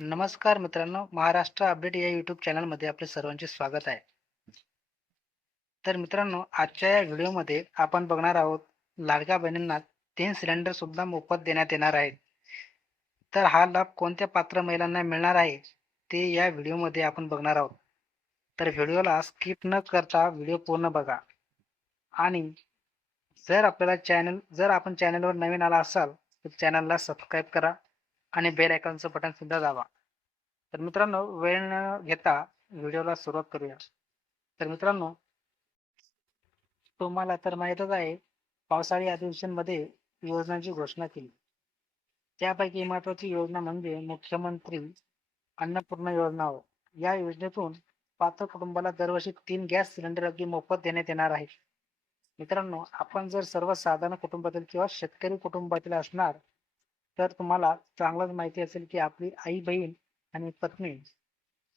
नमस्कार मित्रांनो, महाराष्ट्र अपडेट या यूट्यूब चॅनलमध्ये आपले सर्वांचे स्वागत आहे. तर मित्रांनो, आजच्या या व्हिडिओमध्ये आपण बघणार आहोत लाडक्या बहिणींना 3 सिलेंडर सुद्धा मोफत देण्यात येणार आहेत. तर हा लाभ कोणत्या पात्र महिलांना मिळणार आहे ते या व्हिडिओमध्ये आपण बघणार आहोत. तर व्हिडिओला स्किप न करता व्हिडिओ पूर्ण बघा. आणि जर आपण चॅनलवर नवीन आला असाल तर चॅनलला सबस्क्राईब करा आणि बेल आयकॉनचं बटन सुद्धा दाबा. तर मित्रांनो, वेळ न घेता व्हिडिओला सुरुवात करूया. तर मित्रांनो, तुम्हाला तर माहीतच आहे, पावसाळी अधिवेशनमध्ये योजनांची घोषणा केली. त्यापैकी महत्त्वाची योजना म्हणजे मुख्यमंत्री अन्नपूर्णा योजना होय. या योजनेतून पात्र कुटुंबाला दरवर्षी 3 गॅस सिलेंडर अगदी मोफत देण्यात येणार आहे. मित्रांनो, आपण जर सर्वसाधारण कुटुंबातील किंवा शेतकरी कुटुंबातील असणार, तर तुम्हाला चांगलंच माहिती असेल की आपली आई-बहीण आणि पत्नी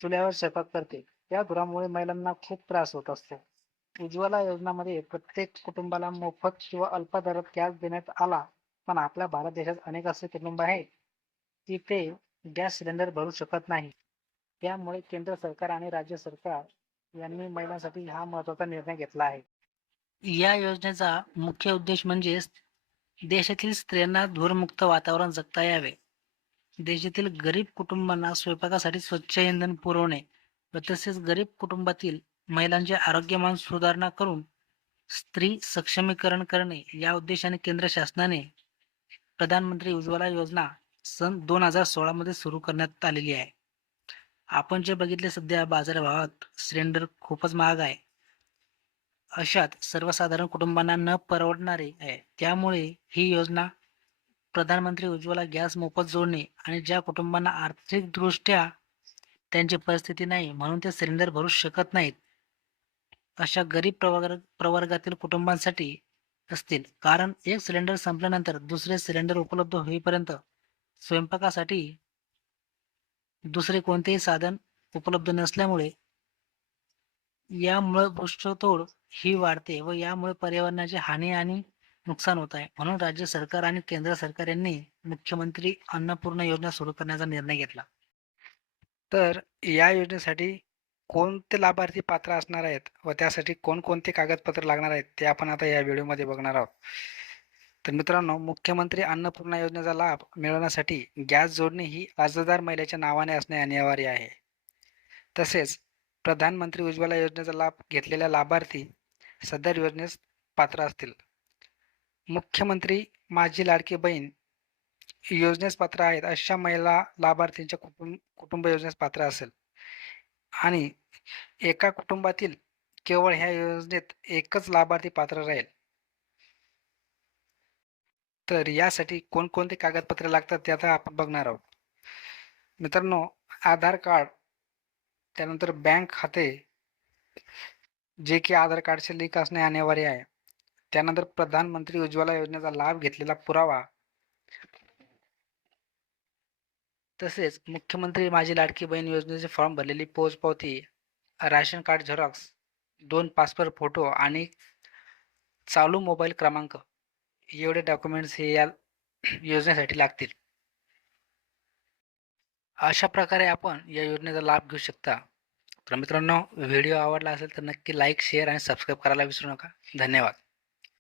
चुल्यावर स्वयंपाक करते. या धुरामुळे महिलांना खूप त्रास होत असतो. उज्ज्वला योजनामध्ये प्रत्येक कुटुंबाला मोफत किंवा अल्प दरात गॅस देण्यात आला. पण आपल्या भारत देशात अनेक असे कुटुंब आहेत की ते गॅस सिलेंडर भरू शकत नाही. त्यामुळे केंद्र सरकार आणि राज्य सरकार यांनी महिलांसाठी हा महत्त्वाचा निर्णय घेतला आहे. या योजनेचा मुख्य उद्देश म्हणजे देशातील स्त्रियांना धूरमुक्त वातावरण जगता यावे. देशातील गरीब कुटुंबांना स्वयंपाकासाठी स्वच्छ इंधन पुरवणे व तसेच गरीब कुटुंबातील महिलांचे आरोग्यमान सुधारणा करून स्त्री सक्षमीकरण करणे या उद्देशाने केंद्र शासनाने प्रधानमंत्री उज्ज्वला योजना सन 2016 मध्ये सुरू करण्यात आलेली आहे. आपण जे बघितले सध्या बाजारभावात सिलेंडर खूपच महाग आहे. अशात सर्वसाधारण कुटुंबांना न परवडणारे आहे. त्यामुळे ही योजना प्रधानमंत्री उज्ज्वला गॅस मोफत जोडणे आणि ज्या कुटुंबांना आर्थिकदृष्ट्या त्यांची परिस्थिती नाही म्हणून ते सिलेंडर भरू शकत नाहीत, अशा गरीब प्रवर्गातील कुटुंबांसाठी असतील. कारण एक सिलेंडर संपल्यानंतर दुसरे सिलेंडर उपलब्ध होईपर्यंत स्वयंपाकासाठी दुसरे कोणतेही साधन उपलब्ध नसल्यामुळे यामुळे वृक्षतोड ही वाढते व यामुळे पर्यावरणाची हानी आणि नुकसान होत आहे. म्हणून राज्य सरकार आणि केंद्र सरकार यांनी मुख्यमंत्री अन्नपूर्णा योजना सुरू करण्याचा निर्णय घेतला. तर या योजनेसाठी कोणते लाभार्थी पात्र असणार आहेत व त्यासाठी कोणकोणते कागदपत्र लागणार आहेत ते आपण आता या व्हिडिओमध्ये बघणार आहोत. तर मित्रांनो, मुख्यमंत्री अन्नपूर्णा योजनेचा लाभ मिळवण्यासाठी गॅस जोडणी ही अर्जदार महिलेच्या नावाने असणे अनिवार्य आहे. तसेच प्रधानमंत्री उज्ज्वला योजनेचा लाभ घेतलेल्या लाभार्थी सदर योजनेस पात्र असतील. मुख्यमंत्री माझी लाडकी बहीण योजनेस पात्र आहेत अशा महिला लाभार्थींच्या कुटुंब योजनेस पात्र असेल आणि एका कुटुंबातील केवळ ह्या योजनेत एकच लाभार्थी पात्र राहील. तर यासाठी कोणकोणते कागदपत्रे लागतात ते आता आपण बघणार आहोत. मित्रांनो, आधार कार्ड, त्यानंतर बँक खाते जे की आधार कार्डचे लिंक असणे अनिवार्य आहे. त्यानंतर प्रधानमंत्री उज्ज्वला योजनेचा लाभ घेतलेला पुरावा, तसेच मुख्यमंत्री माझी लाडकी बहीण योजनेचे फॉर्म भरलेली पोचपावती, ration card Xerox, 2 passport photo आणि चालू मोबाईल क्रमांक एवढे डॉक्युमेंट्स हे या योजनेसाठी लागतील. अशा प्रकारे आपण या योजनेचा लाभ घेऊ शकता. तर मित्रांनो, व्हिडिओ आवडला असेल तर नक्की लाईक, शेअर आणि सबस्क्राईब करायला विसरू नका. धन्यवाद.